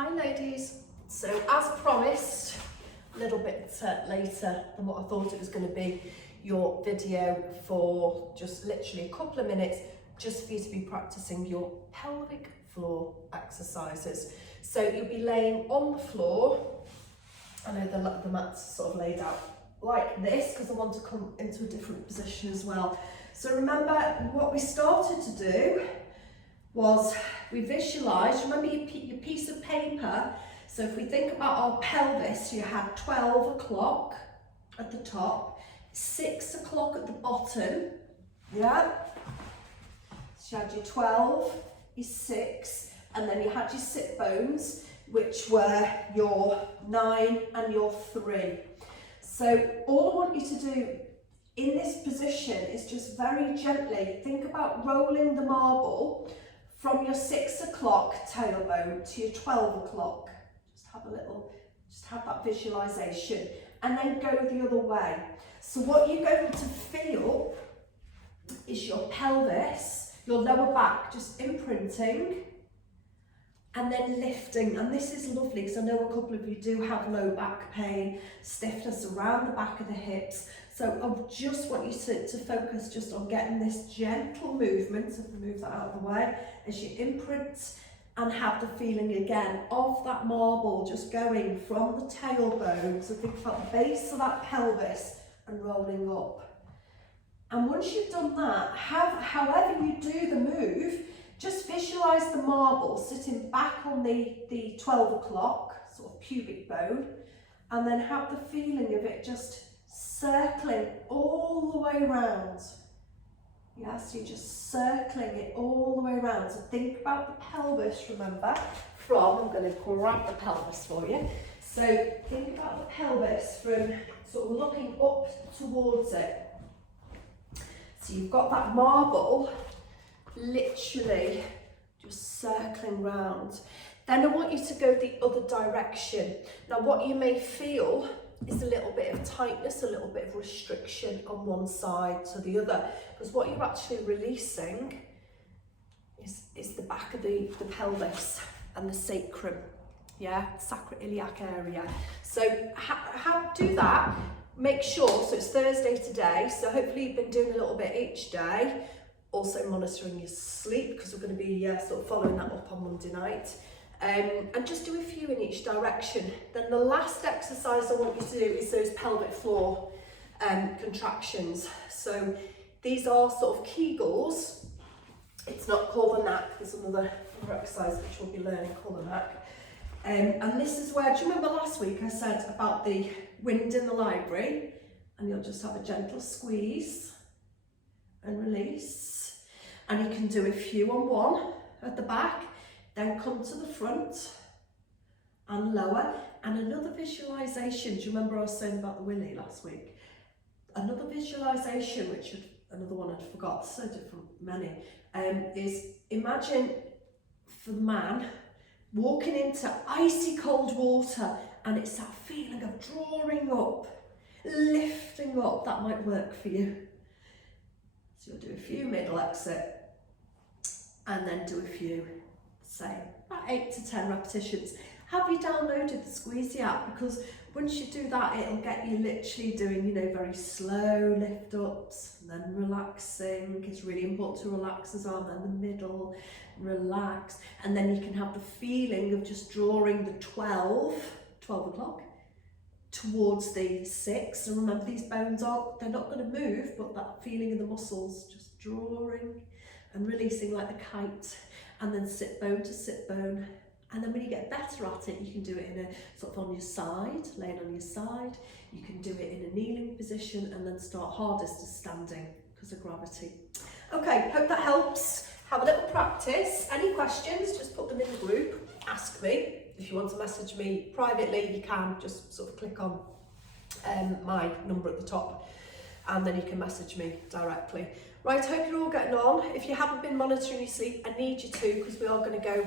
Hi ladies. So as promised, a little bit later than what I thought it was going to be, your video for just literally a couple of minutes just for you to be practicing your pelvic floor exercises. So you'll be laying on the floor. I know the mat's sort of laid out like this because I want to come into a different position as well. So remember what we started to do was we visualised, remember your piece of paper. So if we think about our pelvis, you had 12 o'clock at the top, 6 o'clock at the bottom, yeah? So you had your 12, your 6, and then you had your sit bones, which were your 9 and your 3. So all I want you to do in this position is just very gently think about rolling the marble from your 6 o'clock tailbone to your 12 o'clock. Just have that visualization, and then go the other way. So what you're going to feel is your pelvis, your lower back just imprinting and then lifting. And this is lovely because I know a couple of you do have low back pain, stiffness around the back of the hips. So I just want you to focus just on getting this gentle movement, so move that out of the way, as you imprint and have the feeling again of that marble just going from the tailbone. So think about the base of that pelvis and rolling up. And once you've done that, however you do the move, just visualise the marble sitting back on the 12 o'clock, sort of pubic bone, and then have the feeling of it just circling all the way around. Yes, you're just circling it all the way around. So think about the pelvis, remember, I'm going to grab the pelvis for you. So think about the pelvis from sort of looking up towards it. So you've got that marble literally just circling round. Then I want you to go the other direction. Now what you may feel is a little bit of tightness, a little bit of restriction on one side to the other, because what you're actually releasing is the back of the pelvis and the sacrum, yeah, sacroiliac area. So do that. Make sure, so it's Thursday today, so hopefully you've been doing a little bit each day, also monitoring your sleep because we're going to be sort of following that up on Monday night. And just do a few in each direction. Then the last exercise I want you to do is those pelvic floor contractions. So these are sort of Kegels. It's not called the knack. There's another exercise which we'll be learning called the knack. And this is where, do you remember last week I said about the wind in the library? And you'll just have a gentle squeeze and release. And you can do a few on one at the back. Then come to the front and lower, and another visualisation. Do you remember I was saying about the willy last week? Another visualisation, which another one I'd forgot, so different, many, is imagine for the man walking into icy cold water, and it's that feeling of drawing up, lifting up. That might work for you. So you'll do a few middle exit, and then do a few. Say about 8 to 10 repetitions. Have you downloaded the Squeezy app? Because once you do that, it'll get you literally doing, you know, very slow lift ups, and then relaxing. It's really important to relax as well. Then the middle, relax, and then you can have the feeling of just drawing the 12 o'clock towards the 6. And remember, these bones they're not going to move, but that feeling in the muscles, just drawing and releasing like a kite. And then sit bone to sit bone. And then when you get better at it, you can do it in a sort of on your side, laying on your side. You can do it in a kneeling position and then start hardest as standing because of gravity. Okay, hope that helps. Have a little practice. Any questions, just put them in the group. Ask me. If you want to message me privately, you can just sort of click on my number at the top, and then you can message me directly. Right, I hope you're all getting on. If you haven't been monitoring your sleep, I need you to, because we are going to go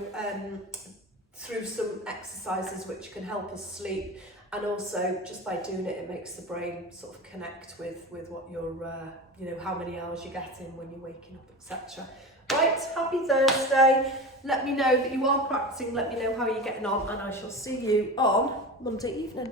through some exercises which can help us sleep, and also just by doing it, it makes the brain sort of connect with what you're, you know, how many hours you're getting when you're waking up, etc. Right, happy Thursday. Let me know that you are practicing, let me know how you're getting on, and I shall see you on Monday evening.